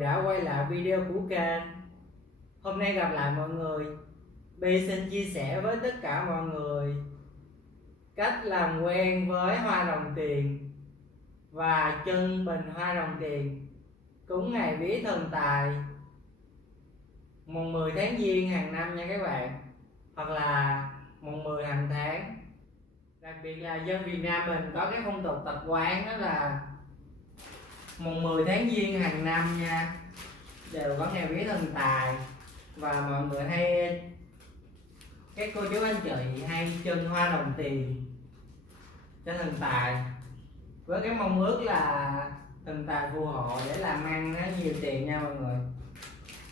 đã quay lại video của kênh. Hôm nay gặp lại mọi người, Bi xin chia sẻ với tất cả mọi người cách làm quen với hoa đồng tiền và trưng bình hoa đồng tiền cúng ngày vía thần tài mùng 10 tháng Giêng hàng năm nha các bạn, hoặc là mùng 10 hàng tháng. Đặc biệt là dân Việt Nam mình có cái phong tục tập quán đó là mùng 10 tháng Giêng hàng năm nha, đều có ngày vía thần tài, và mọi người hay, các cô chú anh chị hay trưng hoa đồng tiền cho thần tài với cái mong ước là thần tài phù hộ để làm ăn nó nhiều tiền nha mọi người.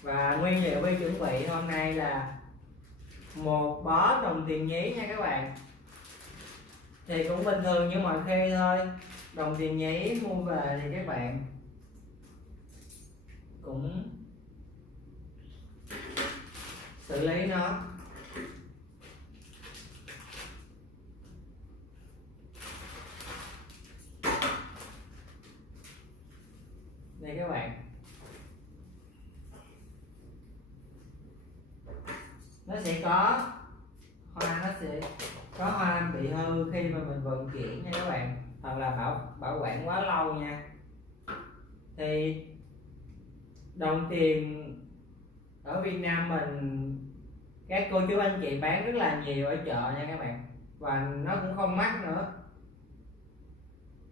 Và nguyên liệu Bi chuẩn bị hôm nay là một bó đồng tiền nhí nha các bạn. Thì cũng bình thường như mọi khi thôi, đồng tiền nhí mua về thì các bạn cũng xử lý nó. Đây các bạn, nó sẽ có hoa, nó sẽ có hoa bị hư khi mà mình vận chuyển nha các bạn, hoặc là bảo quản quá lâu nha. Thì đồng tiền ở Việt Nam mình, các cô chú anh chị bán rất là nhiều ở chợ nha các bạn, và nó cũng không mắc nữa.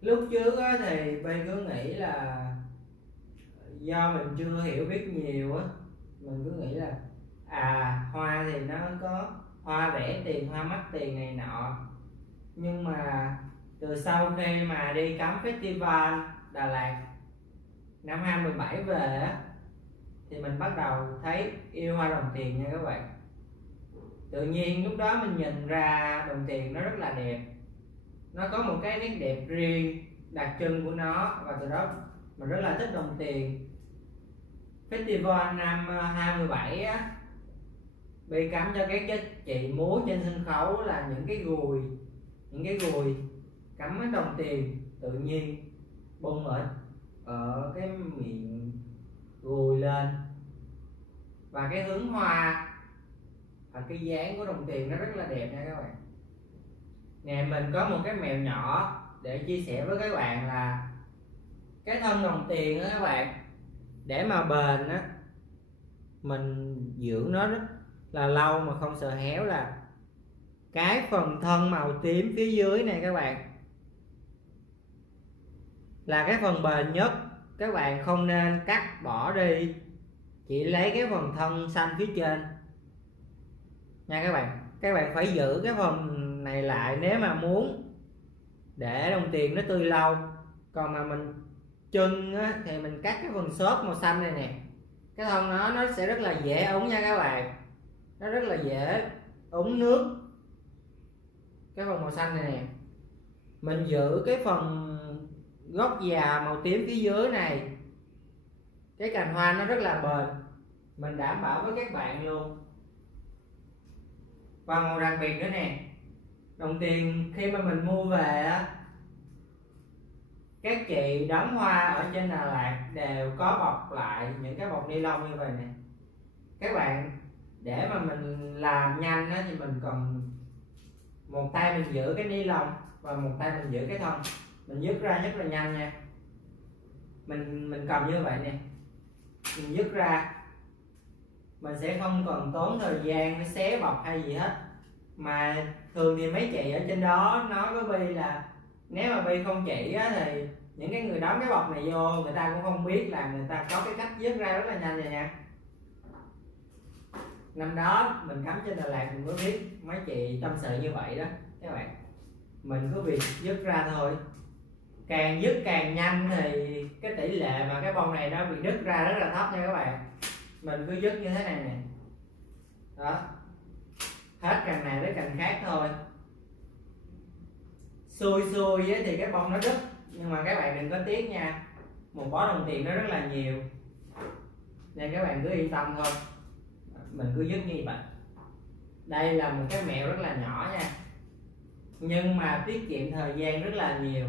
Lúc trước á, thì Bi cứ nghĩ là do mình chưa hiểu biết nhiều á, mình cứ nghĩ là hoa thì nó có hoa rẻ tiền, hoa mắc tiền này nọ. Nhưng mà từ sau khi mà đi cắm festival Đà Lạt năm 2017 về á, thì mình bắt đầu thấy yêu hoa đồng tiền nha các bạn. Tự nhiên lúc đó mình nhìn ra đồng tiền nó rất là đẹp, nó có một cái nét đẹp riêng đặc trưng của nó, và từ đó mình rất là thích đồng tiền. Festival năm 27 á, Bi cắm cho các chị múa trên sân khấu là những cái gùi cắm đồng tiền tự nhiên bung ở cái miệng gùi lên, và cái hướng hoa và cái dáng của đồng tiền nó rất là đẹp nha các bạn. Nè, mình có một cái mẹo nhỏ để chia sẻ với các bạn là cái thân đồng tiền đó các bạn, để mà bền á, mình dưỡng nó rất là lâu mà không sợ héo, là cái phần thân màu tím phía dưới này các bạn là cái phần bền nhất. Các bạn không nên cắt bỏ đi, chỉ lấy cái phần thân xanh phía trên nha các bạn. Các bạn phải giữ cái phần này lại nếu mà muốn để đồng tiền nó tươi lâu. Còn mà mình trưng á, thì mình cắt cái phần xốp màu xanh này nè, cái thân nó sẽ rất là dễ úng nha các bạn, nó rất là dễ úng nước. Cái phần màu xanh này nè, mình giữ cái phần gốc già màu tím phía dưới này, cái cành hoa nó rất là bền, mình đảm bảo với các bạn luôn. Và một đặc biệt nữa nè, đồng tiền khi mà mình mua về á, các chị đóng hoa ở trên Đà Lạt đều có bọc lại những cái bọc ni lông như vậy nè các bạn. Để mà mình làm nhanh á, thì mình cần một tay mình giữ cái ni lông và một tay mình giữ cái thân, mình dứt ra rất là nhanh nha. Mình cầm như vậy nè, mình dứt ra, mình sẽ không cần tốn thời gian để xé bọc hay gì hết. Mà thường thì mấy chị ở trên đó nói với Bi là nếu mà Bi không chỉ á, thì những cái người đóng cái bọc này vô, người ta cũng không biết là người ta có cái cách dứt ra rất là nhanh rồi nha. Năm đó mình cắm trên Đà Lạt mình mới biết, mấy chị tâm sự như vậy đó các bạn. Mình cứ việc dứt ra thôi, càng dứt càng nhanh thì cái tỷ lệ mà cái bông này nó bị đứt ra rất là thấp nha các bạn. Mình cứ dứt như thế này nè, đó, hết cành này tới cành khác thôi. Xui thì cái bông nó đứt, nhưng mà các bạn đừng có tiếc nha, một bó đồng tiền nó rất là nhiều nên các bạn cứ yên tâm thôi. Mình cứ dứt như vậy. Đây là một cái mẹo rất là nhỏ nha, nhưng mà tiết kiệm thời gian rất là nhiều.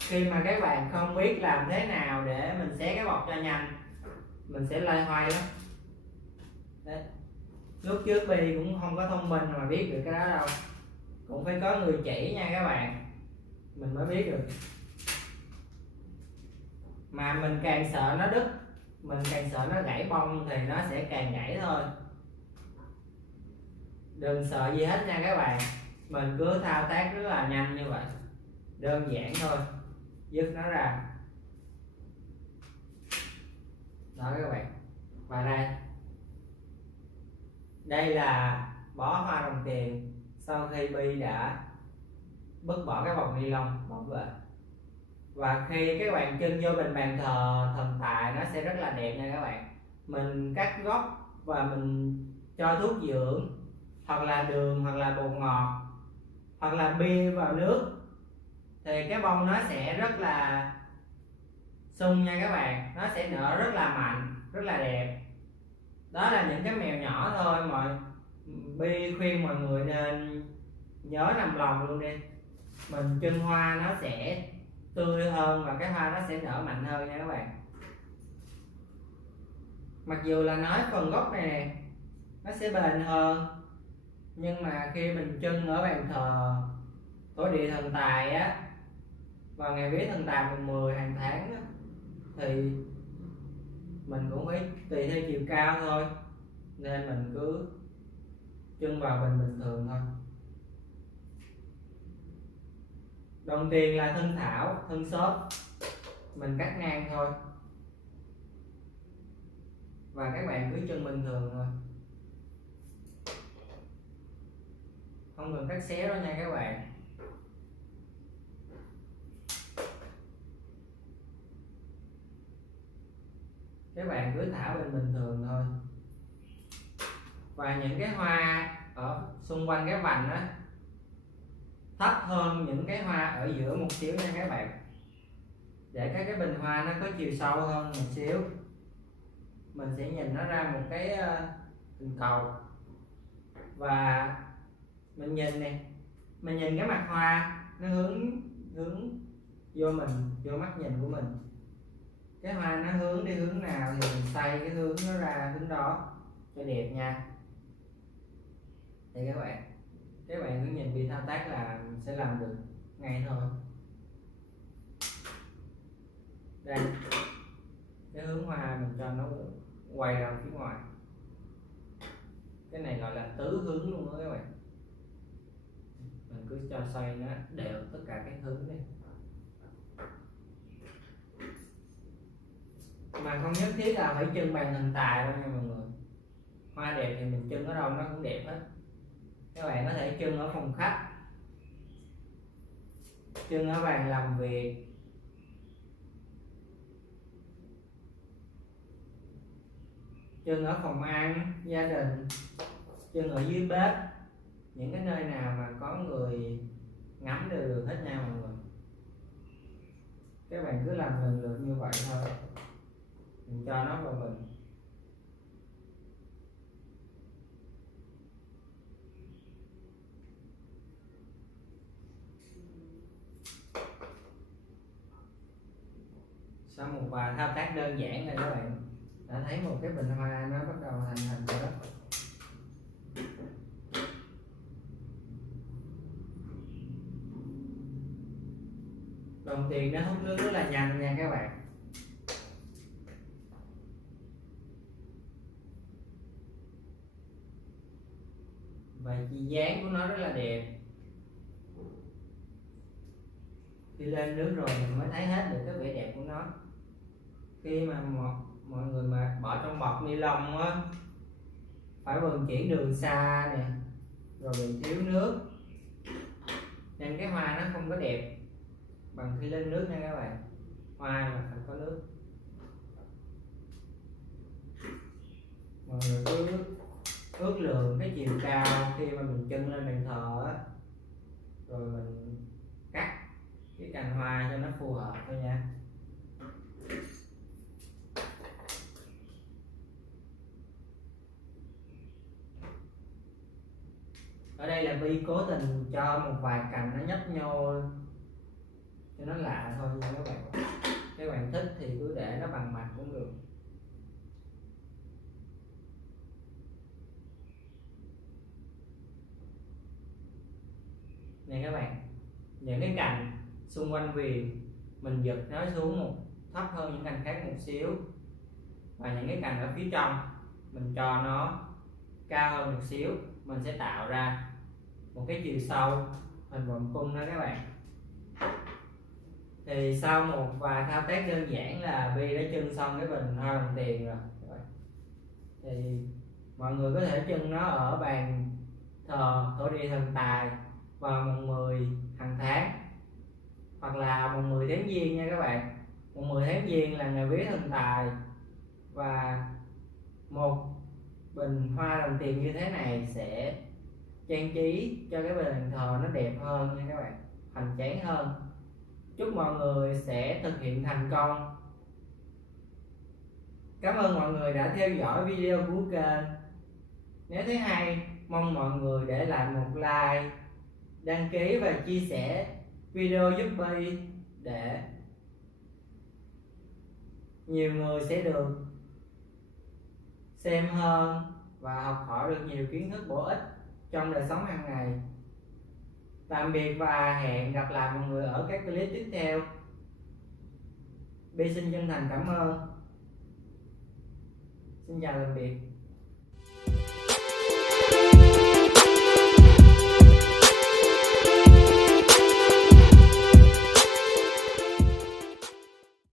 Khi mà các bạn không biết làm thế nào để mình xé cái bọc cho nhanh, mình sẽ loay hoay lắm. Đấy. Lúc trước Bi cũng không có thông minh mà biết được cái đó đâu, cũng phải có người chỉ nha các bạn mình mới biết được. Mà mình càng sợ nó đứt, mình càng sợ nó gãy bông thì nó sẽ càng gãy thôi. Đừng sợ gì hết nha các bạn, mình cứ thao tác rất là nhanh như vậy, đơn giản thôi, dứt nó ra đó các bạn. Và đây là bó hoa đồng tiền sau khi Bi đã vứt bỏ cái bọc ni lông bọc về. Và khi các bạn trưng vô bên bàn thờ thần tài nó sẽ rất là đẹp nha các bạn. Mình cắt gốc và mình cho thuốc dưỡng hoặc là đường hoặc là bột ngọt hoặc là bia vào nước thì cái bông nó sẽ rất là sung nha các bạn, nó sẽ nở rất là mạnh, rất là đẹp. Đó là những cái mèo nhỏ thôi, Bi khuyên mọi người nên nhớ nằm lòng luôn đi. Mình trưng hoa nó sẽ tươi hơn và cái hoa nó sẽ nở mạnh hơn nha các bạn. Mặc dù là nói phần gốc này nè nó sẽ bền hơn, nhưng mà khi mình trưng ở bàn thờ thổ địa thần tài á, vào ngày vía thần tài mùng 10 hàng tháng á, thì mình cũng phải tùy theo chiều cao thôi, nên mình cứ trưng vào bình thường thôi. Đồng tiền là thân thảo, thân xốp, mình cắt ngang thôi và các bạn cứ trưng bình thường thôi, không cần cắt xé đâu nha các bạn. Các bạn cứ thả bình thường thôi. Và những cái hoa ở xung quanh cái vành á thấp hơn những cái hoa ở giữa một xíu nha các bạn, để các cái bình hoa nó có chiều sâu hơn một xíu. Mình sẽ nhìn nó ra một cái hình cầu và mình nhìn nè, mình nhìn cái mặt hoa nó hướng vô mắt nhìn của mình. Cái hoa nó hướng đi hướng nào thì mình xoay cái hướng nó ra hướng đó cho đẹp nha. Thì các bạn cứ nhìn Bi thao tác là sẽ làm được ngay thôi. Đây, cái hướng hoa mình cho nó quay ra phía ngoài, cái này gọi là tứ hướng luôn đó các bạn. Mình cứ cho xoay nó đều tất cả các hướng đi, mà không nhất thiết là phải trưng bàn thần tài đâu nha mọi người. Hoa đẹp thì mình trưng ở đâu nó cũng đẹp hết. Các bạn có thể trưng ở phòng khách, trưng ở bàn làm việc, trưng ở phòng ăn gia đình, trưng ở dưới bếp, những cái nơi nào mà có người ngắm đều được hết nha mọi người. Các bạn cứ làm lần lượt như vậy thôi, mình cho nó vào mình. Sau một vài thao tác đơn giản này các bạn đã thấy một cái bình hoa nó bắt đầu thành hình rồi đó. Đồng tiền nó hút nước rất là nhanh nha các bạn. Và chi dáng của nó rất là đẹp. Khi lên nước rồi mình mới thấy hết được cái vẻ đẹp của nó. Khi mà mọi người mà bỏ trong bọc ni lông á, phải vận chuyển đường xa nè, rồi bị thiếu nước, nên cái hoa nó không có đẹp bằng khi lên nước nha các bạn. Hoa là phải có nước. Mọi người cứ ước lượng cái chiều cao khi mà mình trưng lên bàn thờ á, rồi mình cắt cái cành hoa cho nó phù hợp thôi nha. Ở đây là Bi cố tình cho một vài cành nó nhấp nhô cho nó lạ thôi nha các bạn. Các bạn thích thì cứ để nó bằng mặt cũng được. Nè các bạn, những cái cành xung quanh viền mình giật nó xuống thấp hơn những cành khác một xíu, và những cái cành ở phía trong mình cho nó cao hơn một xíu, mình sẽ tạo ra một cái chiều sâu hình vòng cung đó các bạn. Thì sau một vài thao tác đơn giản là Bi đã trưng xong cái bình hoa đồng tiền rồi. Thì mọi người có thể trưng nó ở bàn thờ thổ địa thần tài vào mùng 10 hàng tháng, hoặc là mùng 10 tháng Giêng nha các bạn. Mùng 10 tháng Giêng là ngày vía thần tài, và một bình hoa đồng tiền như thế này sẽ trang trí cho cái bàn thờ nó đẹp hơn nha các bạn, hoành tráng hơn. Chúc mọi người sẽ thực hiện thành công. Cảm ơn mọi người đã theo dõi video của kênh. Nếu thấy hay, mong mọi người để lại một like, đăng ký và chia sẻ video giúp Bi để nhiều người sẽ được xem hơn và học hỏi được nhiều kiến thức bổ ích trong đời sống hàng ngày. Tạm biệt và hẹn gặp lại mọi người ở các clip tiếp theo. Bi xin chân thành cảm ơn. Xin chào tạm biệt.